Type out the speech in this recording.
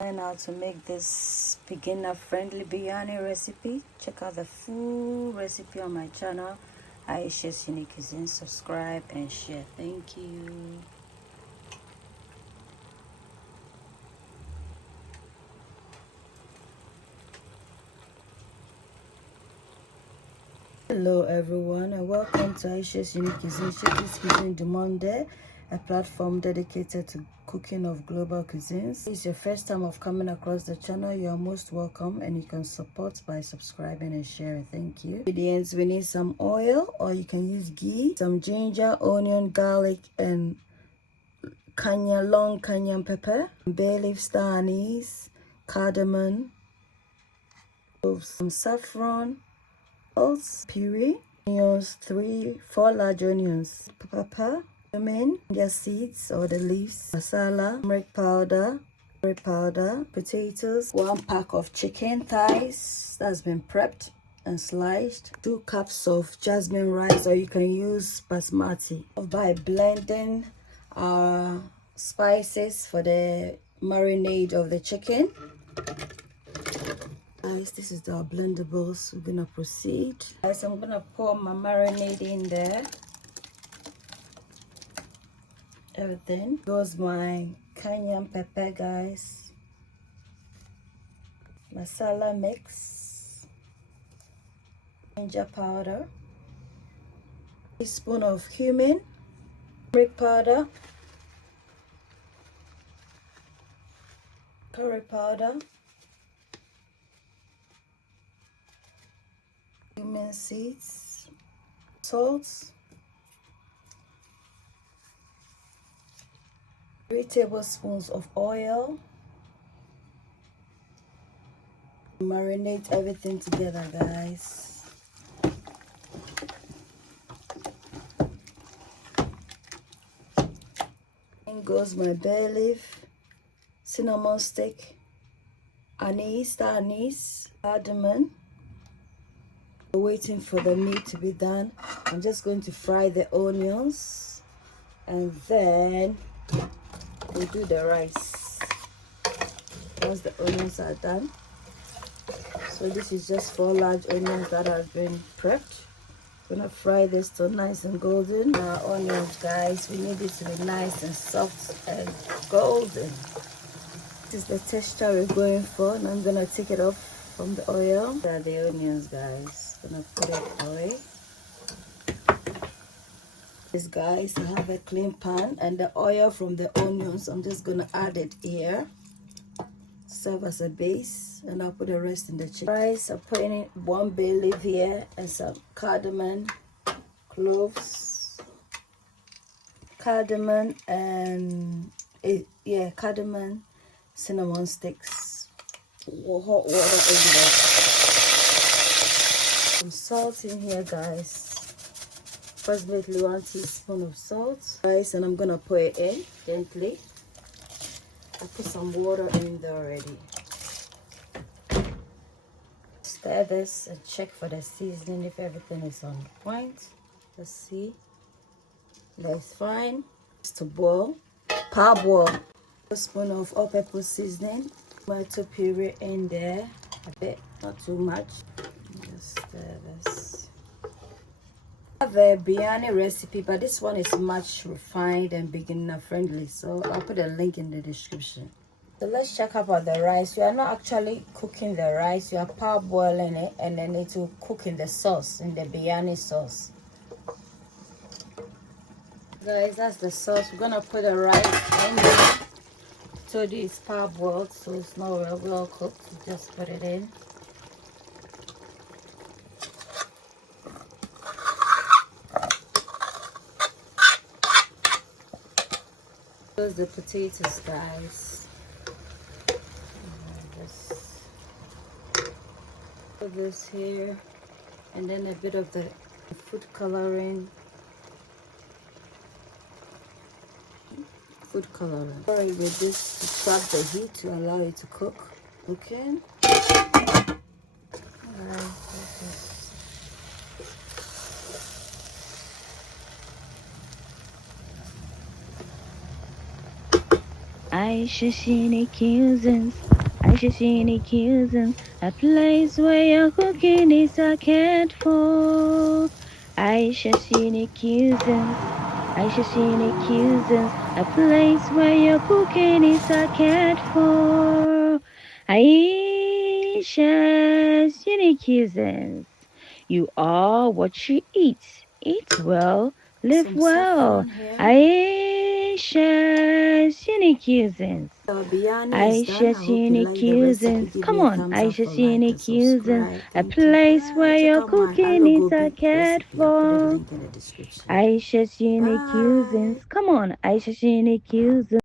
Learn how to make this beginner friendly biryani recipe. Check out the full recipe on my channel, Ayesha's Unique Cuisine. Subscribe and share. Thank you. Hello everyone and welcome to Ayesha's Unique Cuisine. Ayesha's Cuisine du Monde, a platform dedicated to cooking of global cuisines. If it's your first time of coming across the channel, you are most welcome and you can support by subscribing and sharing. Thank you. Ingredients: we need some oil, or you can use ghee, some ginger, onion, garlic, and long cayenne pepper, bay leaf, star anise, cardamom, some saffron, puree, onions, 4 large onions, pepper, cumin, their seeds or the leaves, masala, turmeric powder, curry powder, potatoes, 1 pack of chicken thighs that's been prepped and sliced, 2 cups of jasmine rice, or you can use basmati. By blending our spices for the marinade of the chicken. Guys, this is our blendables. We're gonna proceed. Guys, I'm gonna pour my marinade in there. Everything goes my cayenne pepper, guys, masala mix, ginger powder, teaspoon of cumin, turmeric powder, curry powder, cumin seeds, salt, 3 tablespoons of oil. Marinate everything together, guys. In goes my bay leaf, cinnamon stick, anise, cardamom. Waiting for the meat to be done. I'm just going to fry the onions and then we'll do the rice once the onions are done. So this is just 4 large onions that have been prepped. Gonna fry this till nice and golden. Our onions, guys, we need it to be nice and soft and golden. This is the texture we're going for, and I'm gonna take it off from the oil. These are the onions, guys. Gonna put it away. This, guys, I have a clean pan, and the oil from the onions, I'm just gonna add it here, serve as a base, and I'll put the rest in the chicken. Rice, I'm putting in 1 bay leaf here and some cardamom, cloves, cardamom, and cardamom, cinnamon sticks, hot water over there. Some salt in here, guys. Approximately 1 teaspoon of salt, guys, and I'm gonna put it in gently. I put some water in there already. Stir this and check for the seasoning if everything is on point. Let's see. That's fine. It's to boil. Parboil. A spoon of all-purpose seasoning. Tomato puree in there. A bit, not too much. Just stir this. I have a biryani recipe, but this one is much refined and beginner friendly, so I'll put a link in the description. So let's check about the rice. You are not actually cooking the rice, you are parboiling it, and then it will cook in the sauce, in the biryani sauce. Guys, that's the sauce. We're gonna put the rice in there. So this is parboiled, so it's not well cooked. Just put it in. Here's the potatoes, guys. Just put this here, and then a bit of the food coloring. Sorry, with this to trap the heat to allow it to cook. Okay. Alright, Ayesha's unique cuisines. Ayesha's unique cuisines. A place where your cooking is accounted for. Ayesha's unique cuisines. Ayesha's unique cuisines. A place where your cooking is accounted for. Ayesha's unique cuisines. You are what you eat. Eat well, live Some well. saffron here. Ayesha's unique cuisines. So biryani is done. I Aisha's hope you unique like the recipe. cuisines. Give Come me a on, thumbs up or Aisha's like and unique cuisines. subscribe. A Thank you. place where Check your out my cooking is Go a Big cared recipe. I'll put a for. link in the description. Aisha's unique Bye. cuisines. Come on, Aisha's unique cuisines.